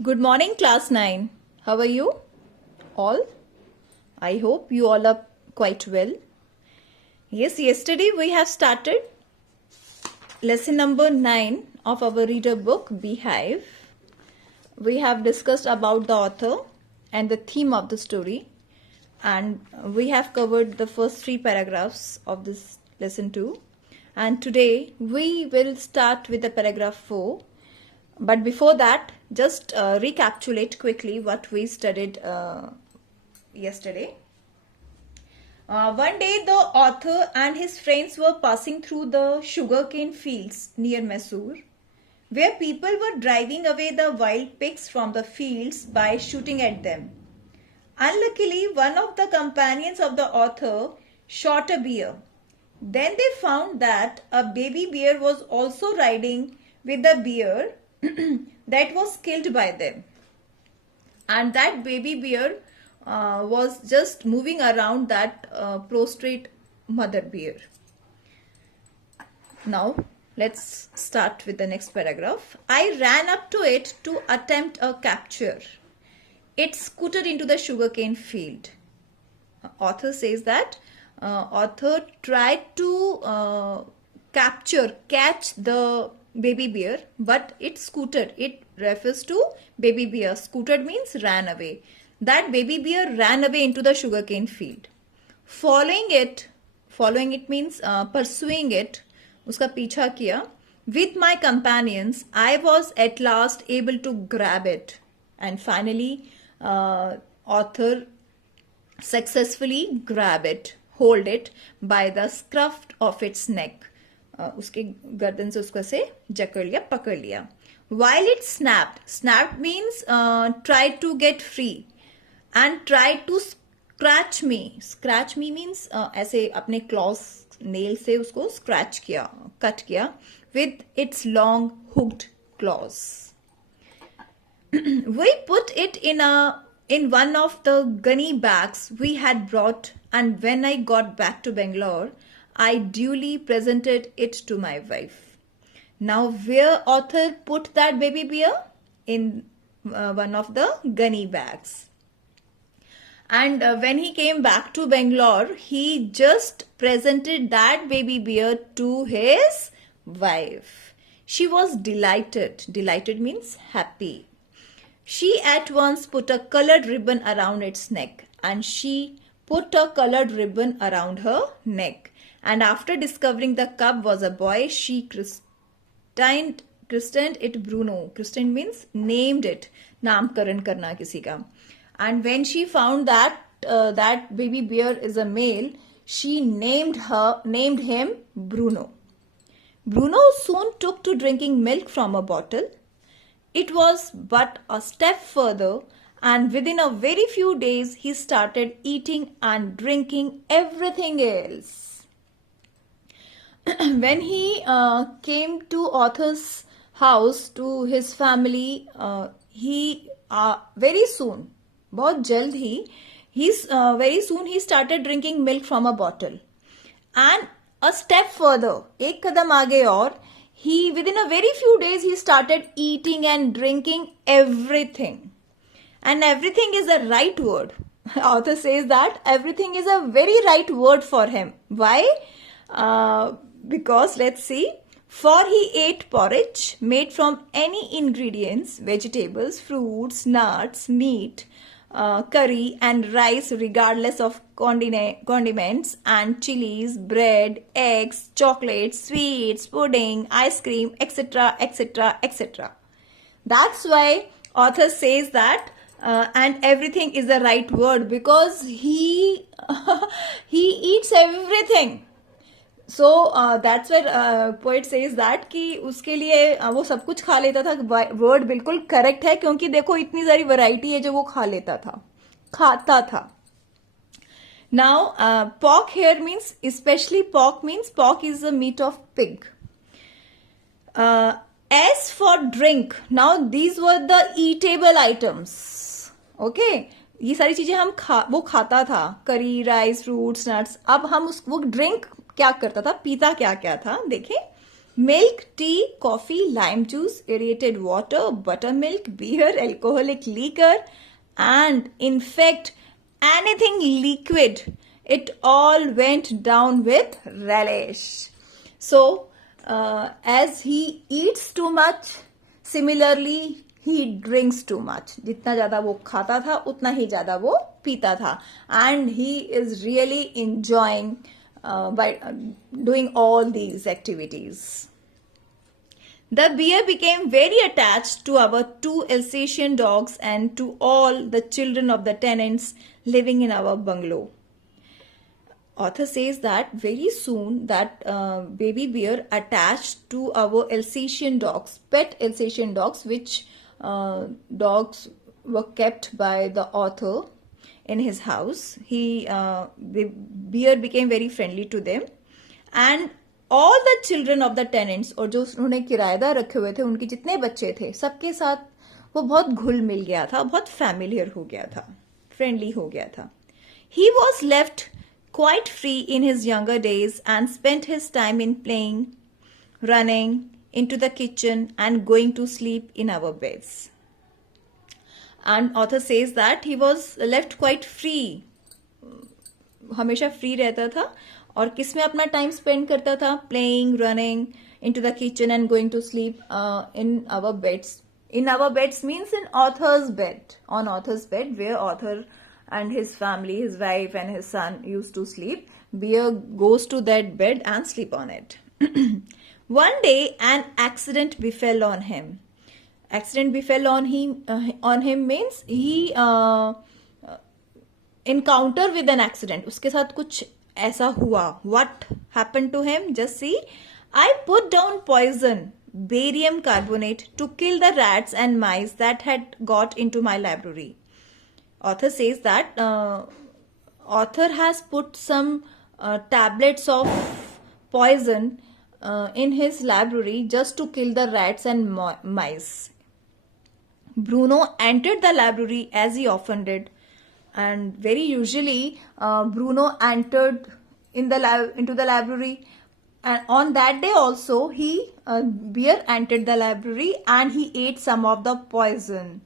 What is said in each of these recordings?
Good morning, class 9. How are you all? I hope you all are quite well. Yes, yesterday we have started lesson number 9 of our reader book, Beehive. We have discussed about the author and the theme of the story, and we have covered the first 3 paragraphs of this lesson too. And today we will start with the paragraph 4. But before that, just recapitulate quickly what we studied yesterday. One day, the author and his friends were passing through the sugarcane fields near Mysore, where people were driving away the wild pigs from the fields by shooting at them. Unluckily, one of the companions of the author shot a bear. Then they found that a baby bear was also riding with the bear that was killed by them, and that baby bear was just moving around that prostrate mother bear. Now let's start with the next paragraph. I ran up to it to attempt a capture. It scooted into the sugarcane field. Author says that author tried to catch the baby bear, but it scooted. It refers to baby bear. Scooted means ran away. That baby bear ran away into the sugarcane field. Following it means pursuing it. Uska पीछा किया. With my companions, I was at last able to grab it, and finally, author successfully hold it by the scruff of its neck. उसके गर्दन से उसको ऐसे जकड़ लिया, पकड़ लिया. While it snapped means tried to get free and tried to scratch me. Scratch me means ऐसे अपने claws nail से उसको scratch किया, cut किया with its long hooked claws. We put it in one of the gunny bags we had brought, and when I got back to Bangalore, I duly presented it to my wife. Now, where author put that baby bear? In one of the gunny bags. And when he came back to Bangalore, he just presented that baby bear to his wife. She was delighted. Delighted means happy. She at once put a colored ribbon around its neck, and she put a colored ribbon around her neck. And after discovering the cub was a boy, she christened it Bruno. Christened means named it. नामकरण करना किसी का. And when she found that that baby bear is a male, she named him Bruno. Bruno soon took to drinking milk from a bottle. It was but a step further, and within a very few days he started eating and drinking everything else. When he came to author's house, to his family, he very soon, बहुत जल्द ही very soon he started drinking milk from a bottle. And a step further, एक कदम आगे और, he within a very few days he started eating and drinking everything. And everything is a right word. Author says that everything is a very right word for him. Why? Because let's see. For he ate porridge made from any ingredients, vegetables, fruits, nuts, meat, curry and rice regardless of condiments and chilies, bread, eggs, chocolates, sweets, pudding, ice cream, etc., etc., etc. That's why author says that and everything is the right word, because he eats everything. So that's where poet says that कि उसके लिए वो सब कुछ खा लेता था. Word बिल्कुल करेक्ट है, क्योंकि देखो इतनी सारी वैरायटी है जो वो खाता था. Now pork here means, especially pork is the meat of pig. As for drink, now these were the eatable items. Okay, ये सारी चीजें वो खाता था, करी, राइस, फ्रूट्स, नट्स. अब हम वो ड्रिंक क्या करता था, पीता क्या क्या था, देखें. Milk, tea, coffee, lime juice, aerated water, buttermilk, beer, alcoholic liquor, and in fact, anything liquid. It all went down with relish. So, as he eats too much, similarly, he drinks too much. जितना ज़्यादा वो खाता था उतना ही ज़्यादा वो पीता था. And he is really enjoying by doing all these activities. The bear became very attached to our two Alsatian dogs and to all the children of the tenants living in our bungalow. Author says that very soon that baby bear attached to our Alsatian dogs, pet Alsatian dogs, which dogs were kept by the author in his house. The bear became very friendly to them, and all the children of the tenants, और जो उन्होंने किराएदार रखे हुए थे उनके जितने बच्चे थे सबके साथ वो बहुत घुल मिल गया था, बहुत फैमिलियर हो गया था, फ्रेंडली हो गया था. He was left quite free in his younger days and spent his time in playing, running into the kitchen and going to sleep in our beds. And author says that he was left quite free, हमेशा free रहता था और किस में अपना time spend करता था, playing, running into the kitchen and going to sleep in our beds. In our beds means in author's bed, on author's bed where author and his family, his wife and his son used to sleep. Bear goes to that bed and sleep on it. One day an accident befell on him. Accident befell on him means he encounter with an accident. उसके साथ कुछ ऐसा हुआ. What happened to him? Just see. I put down poison, barium carbonate, to kill the rats and mice that had got into my library. Author says that author has put some tablets of poison in his library just to kill the rats and mice. Bruno entered the library as he often did, and very usually Bruno entered into the library. And on that day also, bear entered the library and he ate some of the poison.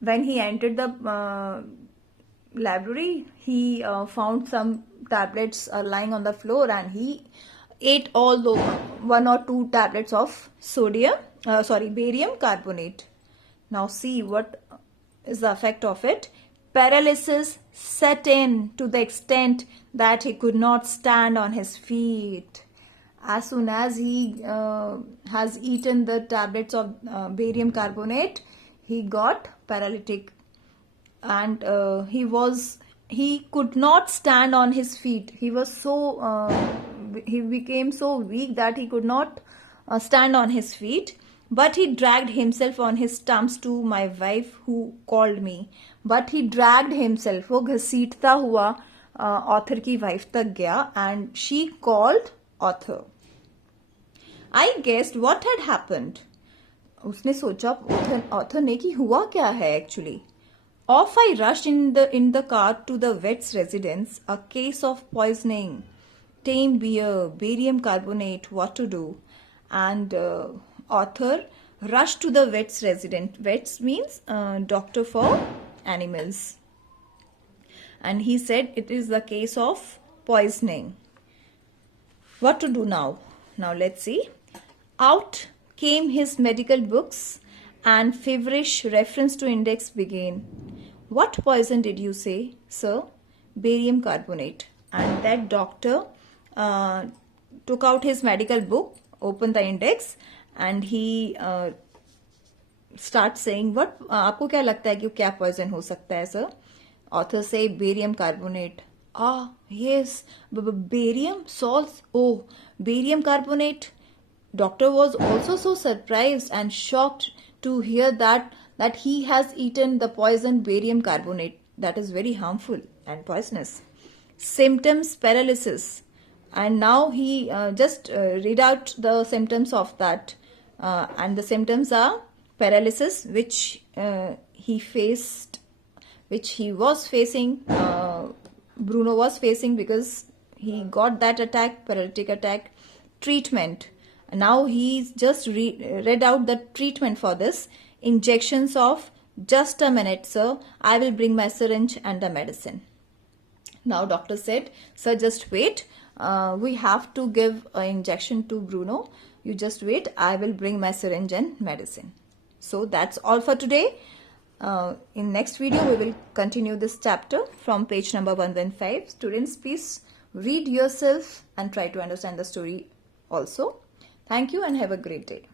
When he entered the library, he found some tablets lying on the floor and he ate all the 1 or 2 tablets of barium carbonate. Now see what is the effect of it. Paralysis set in to the extent that he could not stand on his feet. As soon as he has eaten the tablets of barium carbonate, he got paralytic, and he could not stand on his feet. He was he became so weak that he could not stand on his feet. But he dragged himself on his stumps to my wife who called me. But he dragged himself. वो घसीटता हुआ author की wife तक गया, and she called author. I guessed what had happened. उसने सोचा author ने कि हुआ क्या है actually. Off I rushed in the car to the vet's residence. A case of poisoning, tame beer, barium carbonate, what to do. And author rushed to the vet's residence. Vets means doctor for animals. And he said it is the case of poisoning. What to do now? Now let's see. Out came his medical books and feverish reference to index began. What poison did you say, sir? Barium carbonate. And that doctor took out his medical book, opened the index, and he starts saying, what आपको क्या लगता है कि क्या poison हो सकता है, sir? Author say barium carbonate. Ah, yes, barium salts. Oh, barium carbonate. Doctor was also so surprised and shocked to hear that he has eaten the poison barium carbonate that is very harmful and poisonous. Symptoms: paralysis. And now he just read out the symptoms of that. And the symptoms are paralysis, which he was facing, Bruno was facing because he got that attack, paralytic attack. Treatment. Now he's just read out the treatment for this. Injections of just a minute, sir. I will bring my syringe and the medicine. Now doctor said, sir, just wait. We have to give an injection to Bruno. You just wait. I will bring my syringe and medicine. So that's all for today. In next video, we will continue this chapter from page number 115. Students, please read yourself and try to understand the story also. Thank you and have a great day.